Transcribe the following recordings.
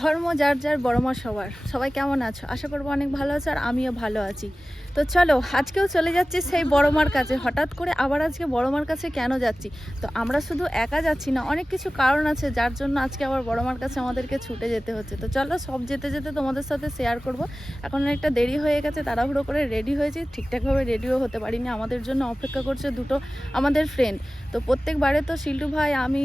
ধর্ম যার যার বড় মা সবার। সবাই কেমন আছো? আশা করব অনেক ভালো আছো আর আমিও ভালো আছি। তো চলো, আজকেও চলে যাচ্ছি সেই বড় মার কাছে। হঠাৎ করে আবার আজকে বড় মার কাছে কেন যাচ্ছি? তো আমরা শুধু একা যাচ্ছি না, অনেক কিছু কারণ আছে যার জন্য আজকে আবার বড় মার কাছে আমাদেরকে ছুটে যেতে হচ্ছে। তো চলো, সব যেতে যেতে তোমাদের সাথে শেয়ার করব। এখন অনেকটা দেরি হয়ে গেছে, তাড়াহুড়ো করে রেডি হয়েছি। ঠিকঠাকভাবে রেডিও হতে পারিনি, আমাদের জন্য অপেক্ষা করছে দুটো আমাদের ফ্রেন্ড তো প্রত্যেকবারে তো শিল্টু ভাই, আমি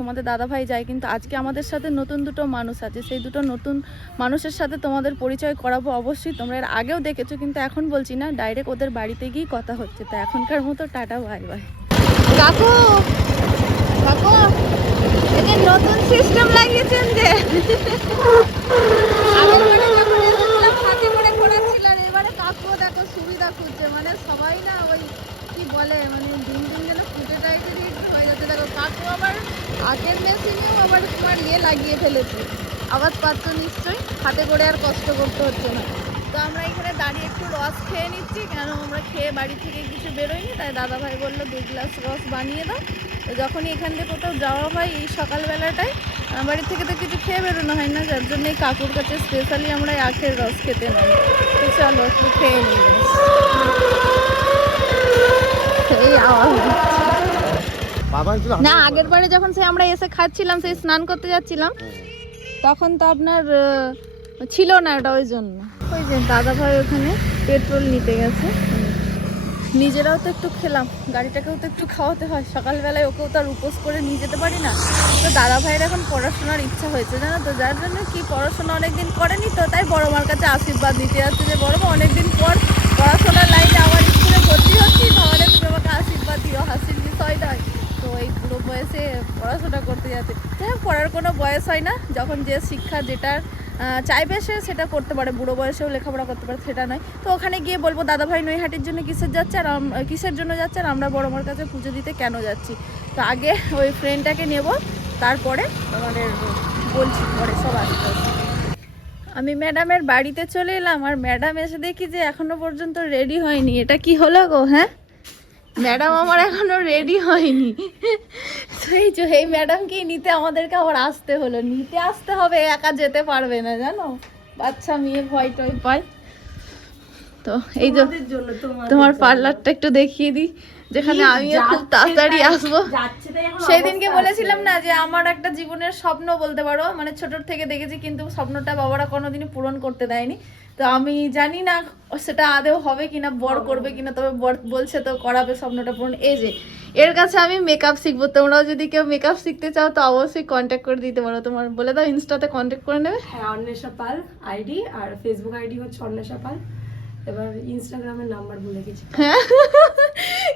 তোমাদের দাদা ভাই যায়, কিন্তু আজকে আমাদের সাথে নতুন দুটো মানুষ আছে। সেই দুটো নতুন মানুষের সাথে তোমাদের পরিচয় করাবো অবশ্যই। তোমরা এর আগেও দেখেছ, কিন্তু এখন বলছি না ডাইরেক্ট ওদের বাড়িতে গিয়ে কথা হচ্ছে। তো এখনকার মতো টাটা, বাই বাই। কাকু! কাকু! এটা নতুন সিস্টেম লাগিয়েছেন যে। সুবিধা খুঁজছে। মানে সবাই না ওই কি বলে মানে দিন দিন যেন ফুটে টাইপেরই হয়ে যাচ্ছে। দেখো, কাকু আবার আগের মেশিনেও আবার তোমার ইয়ে লাগিয়ে ফেলেছে। আওয়াজ পাচ্ছ নিশ্চয়ই? হাতে করে আর কষ্ট করতে হচ্ছে না। তো আমরা এখানে দাঁড়িয়ে একটু রস খেয়ে নিচ্ছি, কেন আমরা খেয়ে বাড়ি থেকে কিছু বেরোইনি তাই দাদা ভাই বলল দু গ্লাস রস বানিয়ে দাও। তো যখনই এখান থেকে কোথাও যাওয়া হয় এই সকালবেলাটায় বাড়ি থেকে তো কিছু খেয়ে বেরোনো হয় না, যার জন্য এই কাকুর কাছে স্পেশালি আমরা আখের রস খেতে নাই। তো চলো, একটু খেয়ে নিই আওয়াজ না আগের বারে যখন সে আমরা এসে খাচ্ছিলাম সেই স্নান করতে যাচ্ছিলাম তখন তো আপনার ছিল না ওটা ওই জন্য। ওই যে দাদা ভাই ওখানে পেট্রোল নিতে গেছে। নিজেরাও তো একটু খেলাম গাড়িটাকেও তো একটু খাওয়াতে হয়। সকালবেলায় ওকেও তো আর উপোস করে নিয়ে যেতে পারি না। তো দাদা ভাইয়ের এখন পড়াশোনার ইচ্ছা হয়েছে জানো তো? যার জন্য কি পড়াশোনা অনেকদিন করেনি তো তাই বড় মার কাছে আশীর্বাদ দিতে যাচ্ছে যে বড় মা অনেকদিন পর পড়াশোনার বয়সে পড়াশোনা করতে যাচ্ছে। যাই পড়ার কোনো বয়স হয় না। যখন যে শিক্ষা যেটার চাইবে সে সেটা করতে পারে। বুড়ো বয়সেও লেখাপড়া করতে পারে, সেটা নয়। তো ওখানে গিয়ে বলব দাদা ভাই নৈহাটির জন্য কিসের যাচ্ছে আর কিসের জন্য যাচ্ছে আর আমরা বড় মার কাছে পুজো দিতে কেন যাচ্ছি? তো আগে ওই ফ্রেন্ডটাকে নেব, তারপরে আমাদের বলছি, পরে সব আসতে। আমি ম্যাডামের বাড়িতে চলে এলাম আর ম্যাডাম এসে দেখি যে এখনও পর্যন্ত রেডি হয়নি। এটা কি হলো গো হ্যাঁ? ম্যাডাম আমার এখনও রেডি হয়নি। সেই যে এই ম্যাডামকেই নিতে আমাদেরকে আবার আসতে হলো। নিতে আসতে হবে একা যেতে পারবে না জানো? বাচ্চা মেয়ে ভয় টয় পায়। তো এই যে তোমার পার্লারটা একটু দেখিয়ে দিই যেখানে আমিও খুব তাড়াতাড়ি আসব। সেদিনকে বলেছিলাম না যে আমার একটা জীবনের স্বপ্ন বলতে পারো মানে ছোট থেকে দেখেছি কিন্তু স্বপ্নটা বাবারা কোনোদিনই পূরণ করতে দেয়নি। তো আমি জানি না সেটা আদেও হবে কিনা বর করবে কিনা তবে বর বলছে তো করাবে স্বপ্নটা পূরণ। এই যে এর কাছে আমি মেকআপ শিখব। তোমরাও যদি কেউ মেকআপ শিখতে চাও তো অবশ্যই কন্ট্যাক্ট করে দিতে পারো। তোমার বলে দাও ইনস্টাতে কন্ট্যাক্ট করে নেবে। হ্যাঁ অন্বেষা পাল আইডি আর ফেসবুক আইডি হচ্ছে অন্বেষা পাল। এবার ইনস্টাগ্রামের নাম্বার বলে গেছি হ্যাঁ।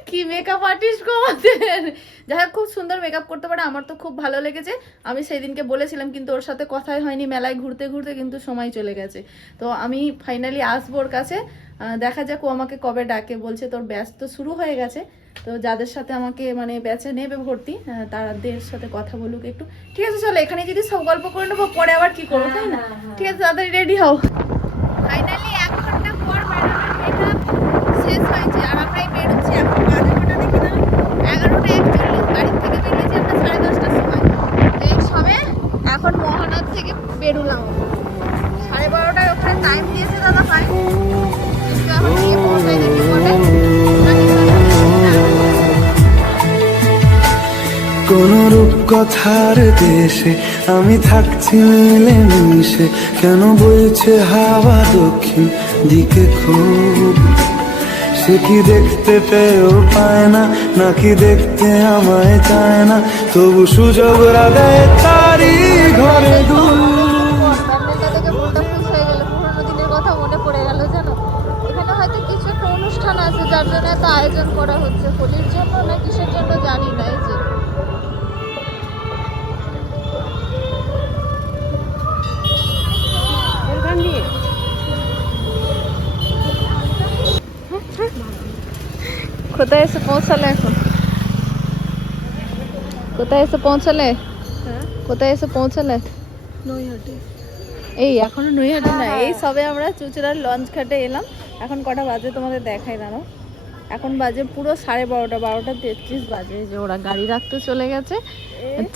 কি মেকআপ আর্টিস্ট গো আমাদের? যাই হোক খুব সুন্দর মেকআপ করতে পারে আমার তো খুব ভালো লেগেছে। আমি সেই দিনকে বলেছিলাম কিন্তু ওর সাথে কথাই হয়নি মেলায় ঘুরতে ঘুরতে কিন্তু সময় চলে গেছে। তো আমি ফাইনালি আসব ওর কাছে। দেখা যাক ও আমাকে কবে ডাকে। বলছে তোর ব্যাচ তো শুরু হয়ে গেছে। তো যাদের সাথে আমাকে মানে ব্যাচে নেবে ভর্তি তাদের সাথে কথা বলুক একটু। ঠিক আছে চলো এখানে যদি সব গল্প করে নেব পরে আবার কি করব তাই না? ঠিক আছে তাড়াতাড়ি রেডি হও। ফাইনালি এক ঘণ্টা পর ম্যাডামের মেকআপ শেষ আর আমরা এই বেরোচ্ছি এখন বাজে কটা দেখি না এগারোটা একচল্লিশ, বাড়ির থেকে বেরিয়েছি আমরা সাড়ে দশটার সময়। এই সবে এখন মহানাদ থেকে বেরোলাম। সাড়ে বারোটায় ওখানে টাইম দিয়েছে দাদা ভাই। রূপকথার দেশে আমি থাকছি মিলে মিশে কেন বইছে হাওয়া দক্ষিণ দিকে খুব? সে কি দেখতে পেয়েও পায় না, নাকি দেখতে আমায় চায় না? তবু সুযোগ দেয় তারি ঘরে যার জন্য এত আয়োজন করা হচ্ছে হোলির জন্য না কিসের জন্য জানি না যে কোথায় এসে পৌঁছালে এখন? কোথায় এসে পৌঁছালে? হ্যাঁ? কোথায় এসে পৌঁছালে? নৈহাটি। এই এখনও নৈহাটি না এই সবে আমরা চুচুড়ার লঞ্চ ঘাটে এলাম। এখন কটা বাজে তোমাদের দেখাই দাঁড়ো এখন বাজে পুরো সাড়ে বারোটা বারোটা তেত্রিশ বাজে। যে ওরা গাড়ি রাখতে চলে গেছে।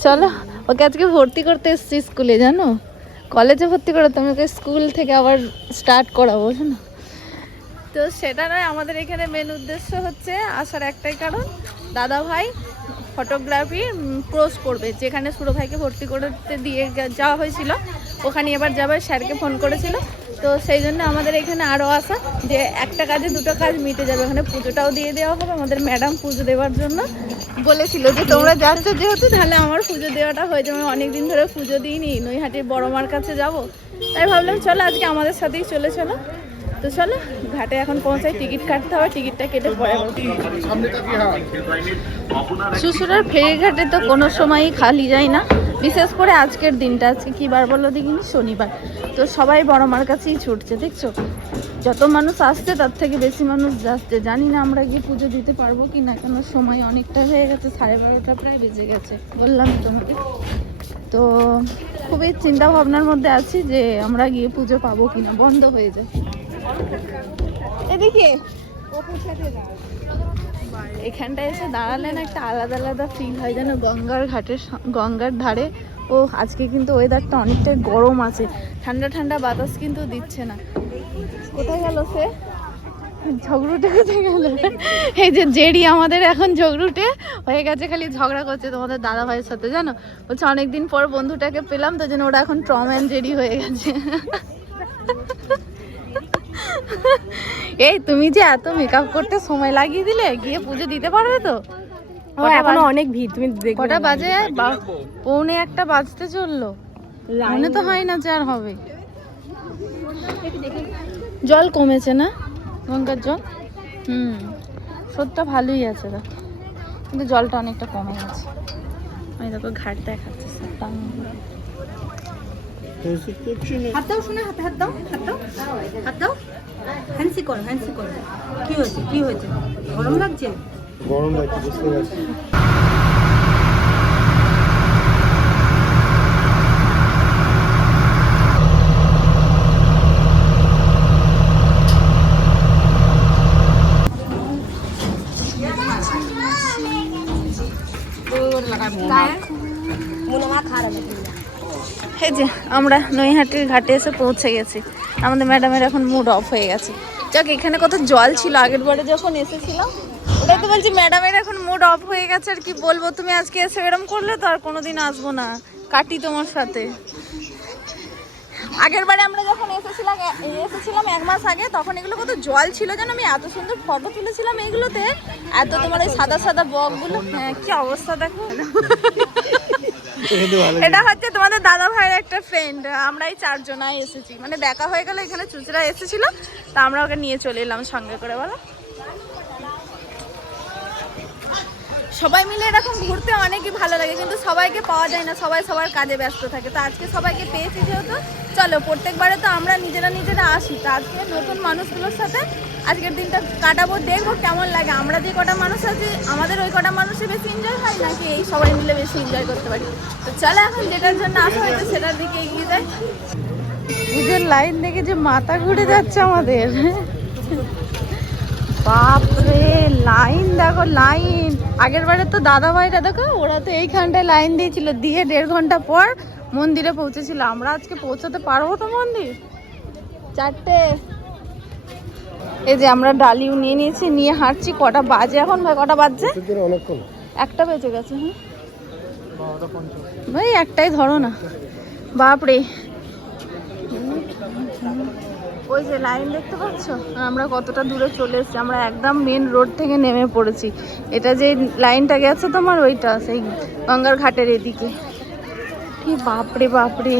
চলো ওকে আজকে ভর্তি করতে এসছি স্কুলে জানো? কলেজে ভর্তি করো তুমি ওকে স্কুল থেকে আবার স্টার্ট করাবো বুঝো না তো সেটা নয়, আমাদের এখানে মেন উদ্দেশ্য হচ্ছে আসার একটাই কারণ, দাদা ভাই ফটোগ্রাফি কোর্স করবে। যেখানে সুরো ভাইকে ভর্তি করতে দিয়ে যাওয়া হয়েছিল, ওখানে এবার যাবে, স্যারকে ফোন করেছিল। তো সেই জন্য আমাদের এখানে আরও আসা যে একটা কাজে দুটো কাজ মিটে যাবে। ওখানে পুজোটাও দিয়ে দেওয়া হবে, আমাদের ম্যাডাম পুজো দেওয়ার জন্য বলেছিল যে তোমরা যাচ্ছ যেহেতু, তাহলে আমার পুজো দেওয়াটা হয়ে যাবে। অনেক দিন ধরে পুজো দিইনি, নৈহাটির বড় মার কাছে যাব। তাই ভাবলাম, চলো আজকে আমাদের সাথেই চলে চলো। তো চলো, ঘাটে এখন পৌঁছাই, টিকিট কাটতে হবে, টিকিটটা কেটে পরে শ্বশুরের ফেরিঘাটে তো কোনো সময়ই খালি যায় না। বিশেষ করে আজকের দিনটা, আজকে কী বার বলো দেখিনি? শনিবার। তো সবাই বড় মার কাছেই ছুটছে, দেখছ? যত মানুষ আসছে, তার থেকে বেশি মানুষ যাচ্ছে। জানি না আমরা গিয়ে পুজো দিতে পারব কি না, কেন সময় অনেকটা হয়ে গেছে, সাড়ে বারোটা প্রায় বেজে গেছে, বললাম তোমাকে। তো খুবই চিন্তা ভাবনার মধ্যে আছি যে আমরা গিয়ে পুজো পাবো কিনা বন্ধ হয়ে যায়। এদিকে? এখানটায় এসে দাঁড়ালে না একটা আলাদা আলাদা ফিল হয় যেন গঙ্গার ঘাটের গঙ্গার ধারে। ও আজকে কিন্তু ওয়েদারটা অনেকটাই গরম আছে। ঠান্ডা ঠান্ডা বাতাস কিন্তু দিচ্ছে না। কোথায় গেল সে? ঝগড়ুটে কোথায় গেল? এই যে জেডি আমাদের এখন ঝগড়ুটে হয়ে গেছে, খালি ঝগড়া করছে তোমাদের দাদা ভাইয়ের সাথে, জানো? বলছে, অনেকদিন পর বন্ধুটাকে পেলাম, তো যেন ওরা এখন ট্রম অ্যান্ড জেডি হয়ে গেছে। এই তুমি যে এত মেকআপ করতে সময় লাগিয়ে দিলে? গিয়ে পুজো দিতে পারবে তো? এখনও অনেক ভিড় তুমি কটা বাজে? বা- পৌনে একটা বাজতে চলল। মনে তো হয় না যে আর হবে। জল কমেছে না? গঙ্গার জল? হুম স্রোতটা ভালোই আছে দেখো কিন্তু জলটা অনেকটা কমে গেছে। আমি দেখো ঘাট দেখাচ্ছে। হাত দাও শুনে হাতে হাত দাও হাত দাও। হাত দাও। হ্যান্সি করো হ্যান্সি করো। কি হয়েছে কি হয়েছে? গরম লাগছে? গরম লাগছে বুঝতে পারছি। এই যে আমরা নৈহাটির ঘাটে এসে পৌঁছে গেছি। আমাদের ম্যাডামের এখন মুড অফ হয়ে গেছে। যাক, এখানে কত জল ছিল, আগের বারে যখন এসেছিলাম, ওটাই তো বলছি, ম্যাডামের এখন মুড অফ হয়ে গেছে, আর কি বলব, তুমি আজকে এসে এরম করলে তো আর কোনোদিন আসব না। কাটি তোমার সাথে। আগের বারে আমরা যখন এসেছিলাম এসেছিলাম এক মাস আগে, তখন এগুলো কত জল ছিল যেন, আমি এত সুন্দর ফটো তুলেছিলাম এগুলোতে। এত তোমার ওই সাদা সাদা বকগুলো হ্যাঁ কি অবস্থা দেখো। এটা হচ্ছে তোমাদের দাদা ভাইয়ের একটা ফ্রেন্ড আমরাই চারজনাই এসেছি। মানে দেখা হয়ে গেল এখানে চুচরা এসেছিল তা আমরা ওকে নিয়ে চলে এলাম সঙ্গে করে বলো। সবাই মিলে এরকম ঘুরতে অনেকই ভালো লাগে কিন্তু সবাইকে পাওয়া যায় না সবাই সবার কাজে ব্যস্ত থাকে। তো আজকে সবাইকে পেয়েছি যেহেতু চলো প্রত্যেকবারে তো আমরা নিজেরা নিজেরা আসি তো আজকে নতুন মানুষগুলোর সাথে আজকের দিনটা কাটাবো দেখব কেমন লাগে। আমরা যে কটা মানুষ আছি আমাদের ওই কটা মানুষই বেশি এনজয় হয় নাকি এই সবাই মিলে বেশি এনজয় করতে পারি? তো চলো এখন যেটার জন্য আসা হয়েছে সেটার দিকে এগিয়ে যাই। পুজোর লাইন দেখে যে মাথা ঘুরে যাচ্ছে আমাদের। বাপরে লাইন দেখো লাইন। আগের বারে তো দাদা ভাইরা দেখো ওরা তো এইখানটায় লাইন দিয়েছিল। দিয়ে দেড় ঘণ্টা পর মন্দিরে পৌঁছেছিল। আমরা আজকে পৌঁছাতে পারব তো মন্দির? চারটে। এই যে আমরা ডালিও নিয়ে নিয়েছি নিয়ে হাঁটছি কটা বাজে এখন ভাই? কটা বাজছে? একটা বেজে গেছে হ্যাঁ ভাই একটাই ধরো না। বাপরে। ওই যে লাইন দেখতে পাচ্ছ? আমরা কতটা দূরে চলে এসেছি আমরা একদম মেন রোড থেকে নেমে পড়েছি। এটা যে লাইনটা গেছে তোমার ওইটা সেই গঙ্গার ঘাটের এদিকে। কি বাপরে বাপরে।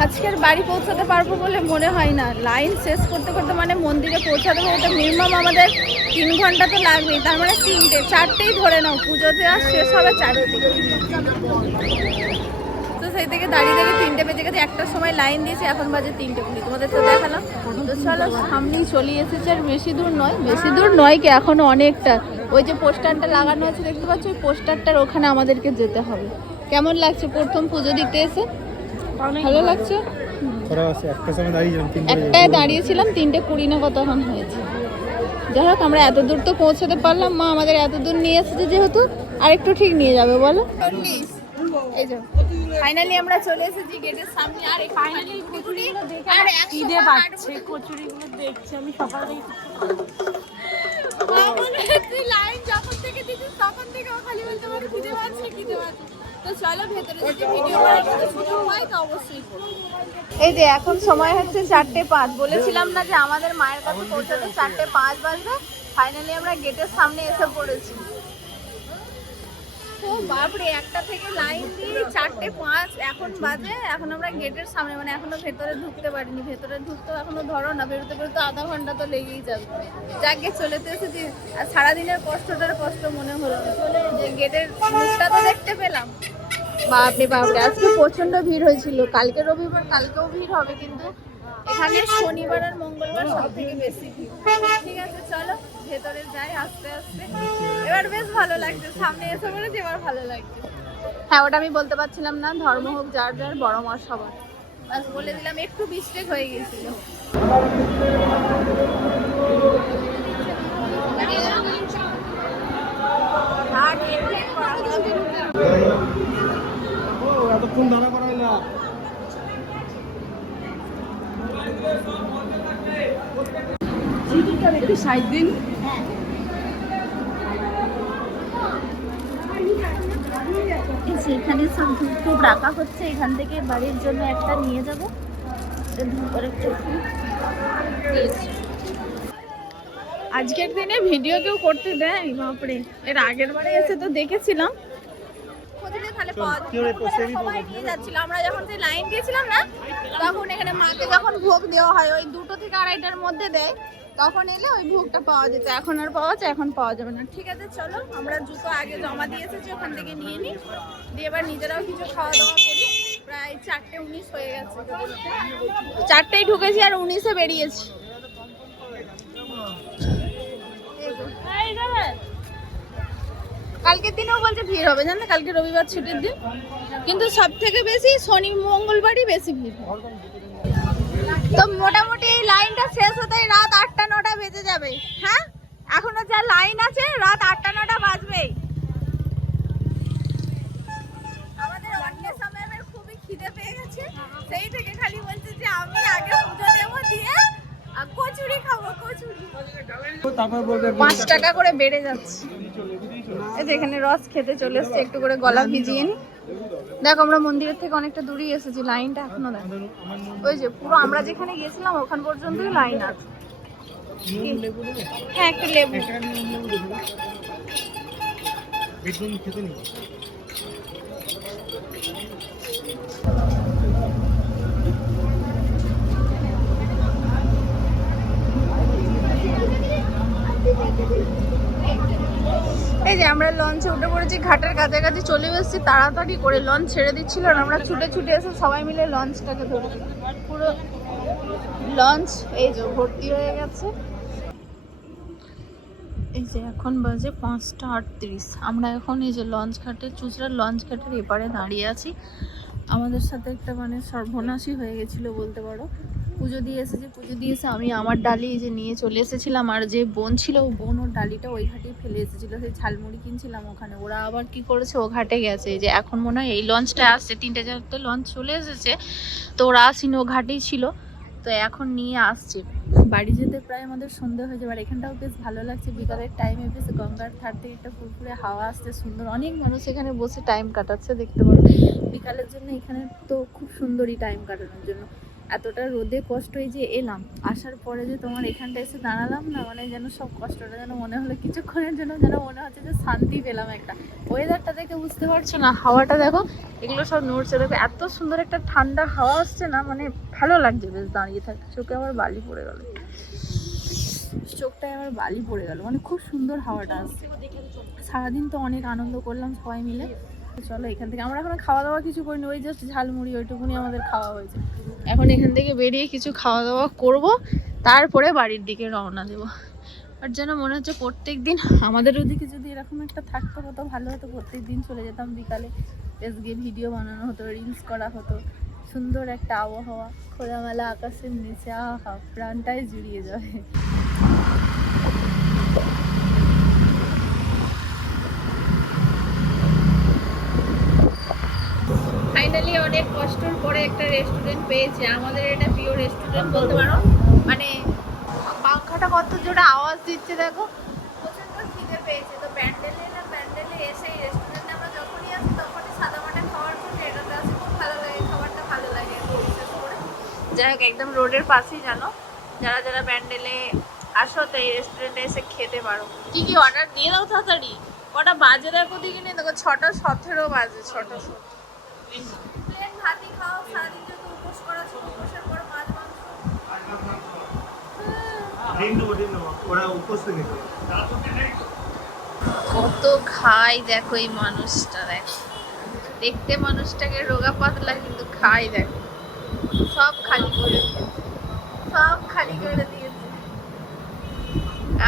আজকের বাড়ি পৌঁছাতে পারব বলে মনে হয় না। লাইন শেষ করতে করতে মানে মন্দিরে পৌঁছাতে পৌঁছাতে মিনিমাম আমাদের তিন ঘণ্টা তো লাগবেই। তার মানে তিনটে, চারটেই ধরে নাও। পুজো দেওয়া শেষ হবে চারটে। তো সেই থেকে দাঁড়িয়ে দেখে তিনটে বেজে গেছে একটার সময় লাইন দিয়েছি, এখন বাজে তিনটে কুড়ি। তোমাদের তো দেখালাম। তো চলো, সামনেই চলে এসেছে আর বেশি দূর নয়। বেশি দূর নয় কি, এখনও অনেকটা। ওই যে পোস্টারটা লাগানো আছে, দেখতে পাচ্ছ? ওই পোস্টারটার ওখানে আমাদেরকে যেতে হবে। কেমন লাগছে প্রথম পুজো দিতে এসে? ভালো লাগছে? একটা সময় দাঁড়িয়েছিলাম একটায় দাঁড়িয়েছিলাম তিনটে কুড়ি না কতক্ষণ হয়েছে। যাই হোক আমরা এত দূর তো পৌঁছাতে পারলাম। মা আমাদের এত দূর নিয়ে এসেছে যেহেতু আর একটু ঠিক নিয়ে যাবে বলো। এই যে ফাইনালি আমরা চলে এসেছি গেটের সামনে আর ফাইনালি কচুরি আর খিদে পাচ্ছে কচুরিগুলো দেখছি আমি সকালেই তুই লাইন যখন থেকে দিছিস তখন থেকে ও খালি বলতে পারে খিদে পাচ্ছে খিদে পাচ্ছে। চলো ভেতরে যদি ভিডিও পাই তো অবশ্যই। এই যে এখন সময় হচ্ছে চারটে পাঁচ। বলেছিলাম না যে আমাদের মায়ের কাছে পৌঁছাতে চারটে পাঁচ বাজবে। ফাইনালি আমরা গেটের সামনে এসে পড়েছি। ও বাপরে, একটা থেকে লাইন দিয়ে চারটে পাঁচ, এখন বাজে, এখন আমরা গেটের সামনে মানে এখনও ভেতরে ঢুকতে পারিনি, ভেতরে ঢুকতেও এখনও ধরো না, বেরোতে বেরোতে আধা ঘণ্টা তো লেগেই যাবে। যাকে চলে তো এসেছি, আর সারাদিনের কষ্টটার কষ্ট মনে হলো যে গেটের মুখটা তো দেখতে পেলাম। বাপরে বাপরে, আজকে প্রচণ্ড ভিড় হয়েছিল। কালকে রবিবার, কালকেও ভিড় হবে, কিন্তু এখানে শনিবার আর মঙ্গলবার সব থেকে বেশি ভিড়। ঠিক আছে চলো ভেতরে যাই আস্তে আস্তে। এবার বেশ ভালো লাগছে সামনে এসে বলেছি এবার ভালো লাগছে। হ্যাঁ ওটা আমি বলতে পারছিলাম না ধর্ম হোক যার যার বড় মাস সবার বাস বলে দিলাম একটু মিস্টেক হয়ে গেছিল করা এতক্ষণ দাঁড়া করাইলা একটু সেখানে সব ধূপ রাখা হচ্ছে। এখান থেকে বাড়ির জন্য একটা নিয়ে যাব। ধূপের আজকের দিনে ভিডিও কেউ করতে দেয় বাপরে। এর আগের বারে এসে তো দেখেছিলাম। তাহলে সবাই নিয়ে যাচ্ছিল। আমরা যখন সেই লাইন দিয়েছিলাম না তখন এখানে মাকে যখন ভোগ দেওয়া হয় ওই দুটো থেকে আড়াইটার মধ্যে দেয় তখন এলে ওই ভোগটা পাওয়া যেত। এখন আর পাওয়া যায় এখন পাওয়া যাবে না। ঠিক আছে চলো আমরা জুতো আগে জমা দিয়ে এসেছি ওখান থেকে নিয়ে নিই দিয়ে এবার নিজেরাও কিছু খাওয়া দাওয়া করি। প্রায় চারটে উনিশ হয়ে গেছে। চারটেই ঢুকেছি আর উনিশে বেরিয়েছি। কালকের দিনেও বলছে ভিড় হবে জানো কালকে রবিবার ছুটির দিন। কিন্তু সব থেকে বেশি শনি মঙ্গলবারই বেশি ভিড়। তো মোটামুটি এই লাইনটা শেষ হতে রাত আটটা নটা বেজে যাবে। হ্যাঁ? এখনও যা লাইন আছে রাত আটটা নটা বাজবেই। আমাদের অন্য সময়ের খুবই খিদে পেয়ে গেছে। সেই থেকে খালি বলছে যে আমি আগে পুজো দেবো দিয়ে আর কচুরি খাব কচুরি। পাঁচ টাকা করে বেড়ে যাচ্ছে। এই যে এখানে রস খেতে চলে এসছে, একটু করে গলা ভিজিয়ে নি। দেখ, আমরা মন্দিরের থেকে অনেকটা দূরেই এসেছি, লাইনটা এখনও দেখ। ওই যে পুরো আমরা যেখানে গিয়েছিলাম, ওখান পর্যন্তই লাইন আছে। হ্যাঁ একটু লেবু। খেতে এই যে আমরা লঞ্চে উঠে পড়েছি, ঘাটের কাছাকাছি চলে এসেছি, তাড়াতাড়ি করে লঞ্চ ছেড়ে দিচ্ছিল আর আমরা ছুটে ছুটে এসে সবাই মিলে লঞ্চটাকে ধরেছি পুরো লঞ্চ এই যে ভর্তি হয়ে গেছে। এই যে এখন বাজে পাঁচটা আটত্রিশ। আমরা এখন এই যে লঞ্চ ঘাটে চুচড়ার লঞ্চ ঘাটের এপারে দাঁড়িয়ে আছি। আমাদের সাথে একটা মানে সর্বনাশই হয়ে গেছিল বলতে পারো। পুজো দিয়ে এসেছে, পুজো দিয়ে এসে আমি আমার ডালি যে নিয়ে চলে এসেছিলাম, আর যে বোন ছিল, ও বোন ওর ডালিটা ওই ঘাটেই ফেলে এসেছিল, সেই ঝালমুড়ি কিনছিলাম ওখানে। ওরা আবার কি করেছে, ও ঘাটে গেছে যে এখন মনে হয় এই লঞ্চটা আসছে, তিনটে চারটে লঞ্চ চলে এসেছে, তো ওরা আসেনি, ও ঘাটেই ছিল, তো এখন নিয়ে আসছে। বাড়ি যেতে প্রায় আমাদের সন্ধে হয়ে যাবে, আর এখানটাও বেশ ভালো লাগছে, বিকালের টাইমে বেশ গঙ্গার ধার থেকে একটা ফুরফুরে হাওয়া আসছে, সুন্দর। অনেক মানুষ এখানে বসে টাইম কাটাচ্ছে, দেখতে পারো। বিকালের জন্য এখানে তো খুব সুন্দরই টাইম কাটানোর জন্য। এতটা রোদে কষ্ট এই যে এলাম, আসার পরে যে তোমার এখানটা এসে দাঁড়ালাম না মানে যেন সব কষ্টটা যেন মনে হলো, কিছুক্ষণের জন্য যেন মনে হচ্ছে যে শান্তি পেলাম একটা। ওয়েদারটা দেখে বুঝতে পারছ না, হাওয়াটা দেখো, এগুলো সব নড়ছে, দেখো, এত সুন্দর একটা ঠান্ডা হাওয়া আসছে না মানে ভালো লাগছে বেশ দাঁড়িয়ে থাকতে চোখে আবার বালি পড়ে গেল। চোখটায় আবার বালি পড়ে গেল মানে খুব সুন্দর হাওয়াটা আসছে। সারাদিন তো অনেক আনন্দ করলাম সবাই মিলে। চলো, এখান থেকে। আমরা এখন খাওয়া দাওয়া কিছু করিনি, ওই জাস্ট ঝালমুড়ি, ওইটুকুনি আমাদের খাওয়া হয়েছে। এখন এখান থেকে বেরিয়ে কিছু খাওয়া দাওয়া করব, তারপরে বাড়ির দিকে রওনা দেবো। আর যেন মনে হচ্ছে প্রত্যেক দিন আমাদের ওদিকে যদি এরকম একটা থাকতো, হতো, ভালো হতো, প্রত্যেক দিন চলে যেতাম বিকালে। বেশ গিয়ে ভিডিও বানানো হতো রিলস করা হতো। সুন্দর একটা আবহাওয়া, খোলামেলা আকাশের নিচে, আহা, প্রাণটাই জুড়িয়ে যাবে। অনেক কষ্টের পরে একটা রেস্টুরেন্ট পেয়েছি। আমাদের এটা প্রিয় রেস্টুরেন্ট বলতে পারো। মানে পাংখাটা কত জোরে আওয়াজ দিচ্ছে দেখো। প্রচণ্ড খিদে পেয়েছে। তো প্যান্ডেলে এলাম প্যান্ডেলে এসে এই রেস্টুরেন্টে আমরা যখনই আসি, তখনই সাদা মাটা খাওয়ার জন্য এটাতে আসি। খুব ভালো লাগে খাবারটা ভালো লাগে যাই হোক, একদম রোডের পাশেই জানো। যারা যারা প্যান্ডেলে আসো, তো এই রেস্টুরেন্টে এসে খেতে পারো। কি কি অর্ডার দিয়ে দাও তাড়াতাড়ি। কটা বাজে দেখো দিকে নেই দেখো, ছটা সতেরো বাজে, ছটা সতেরো। ভাতই খাও সারাদিন যদি উপোস করা ছিল উপোসের পর মাছ মাংস। ওরা উপোস কত খাই দেখো এই মানুষটা দেখো। দেখতে মানুষটাকে রোগা পাতলা কিন্তু খাই দেখো। সব খালি করে সব খালি করে দিয়েছে।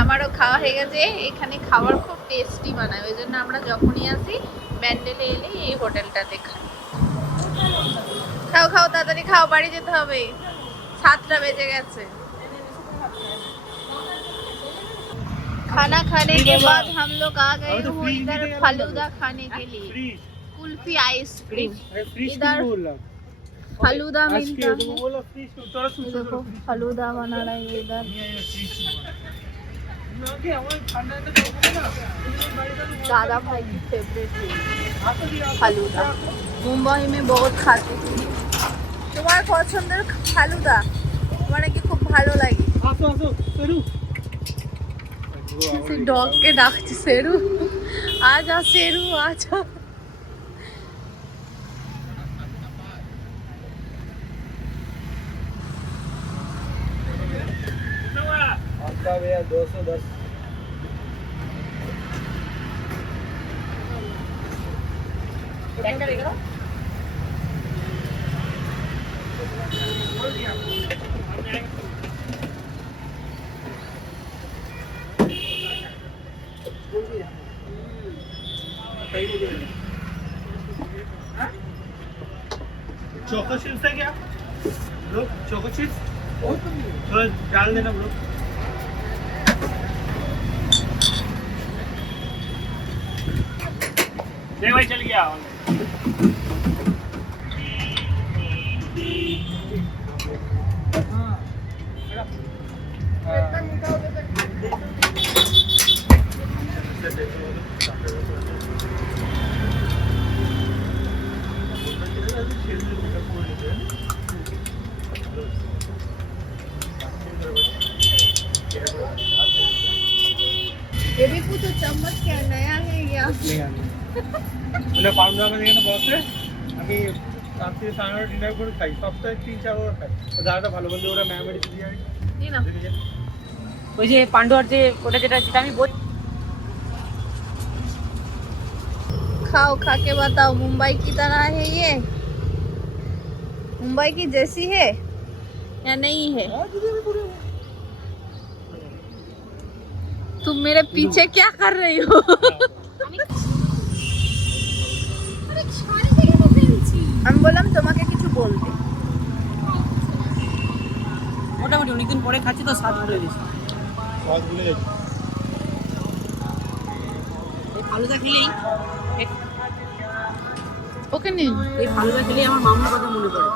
আমারও খাওয়া হয়ে গেছে। এখানে খাবার খুব টেস্টি বানায়। ওই জন্য আমরা যখনই আসি ব্যান্ডেলে এলে এই হোটেলটাতে খাই খাও খাও তাড়াতাড়ি খাও বাড়ি যেতে হবে সাতটা বেজে গেছে खाना खाने के बाद हम लोग आ गए अभी तो हूँ फ्रीज इधर भी देगा फालूदा खाने के लिए फ्रीज कुल्फी आइसक्रीम अरे फ्रीज इधर क्यों बोल रहा फालूदा आज मिलता के है तुम बोलो फ्रीज क्यों तोरा सुन ये देखो फालूदा बना रहे हैं इधर दादा भाई की फेवरेट है फालूदा मुंबई में बहुत खाते थे তোমার পছন্দের ফালুদা তোমার নাকি খুব ভালো লাগে আসো আসো সরু ডগকে ডাকছে সেরু আজা সেরু আজা आपका भैया दो सौ दस चोको चिप्स है क्या? Bro choco chips? थोड़ा डाल देना ब्रो। नहीं भाई चल गया। ये भी कुछ चम्मच क्या नया है या? उन्हें पाउंडर में देना बहुत है अभी থেকে সাড়ে নটা ডিনার করে খাই সপ্তাহে তিন চার বার খাই তো দাদাটা ভালো বললে ওরা ম্যাম এড়ে দিয়ে যায় ये ना ওই যে পান্ডুয়ার যে ওটা যেটা যেটা আমি বল खाओ खा के बताओ मुंबई की तरह है ये मुंबई की जैसी है या नहीं है तुम मेरे पीछे क्या कर रही हो আমি বললাম তোমাকে কিছু বলতে। মোটামুটি অনেকদিন পরে খাচ্ছি তো স্বাদ ভুলে গেছি। সব ভুলে এই ফালুদা খেলেই ওকে নিন এই ফালুদা খেলেই আমার মামার কথা মনে পড়ে।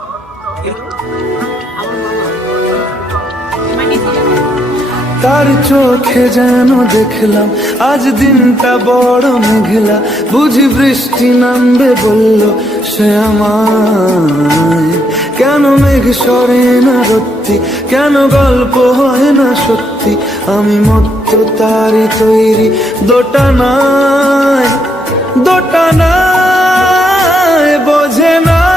আমার মামা। তার চোখে যেন দেখলাম, আজ দিনটা বড় মেঘলা। বুঝি বৃষ্টি নামবে বলল, সে কেন মেঘ সরে না সত্যি কেন গল্প হয় না সত্যি? আমি মত্ত তারি তৈরি দোটানায় দোটানায়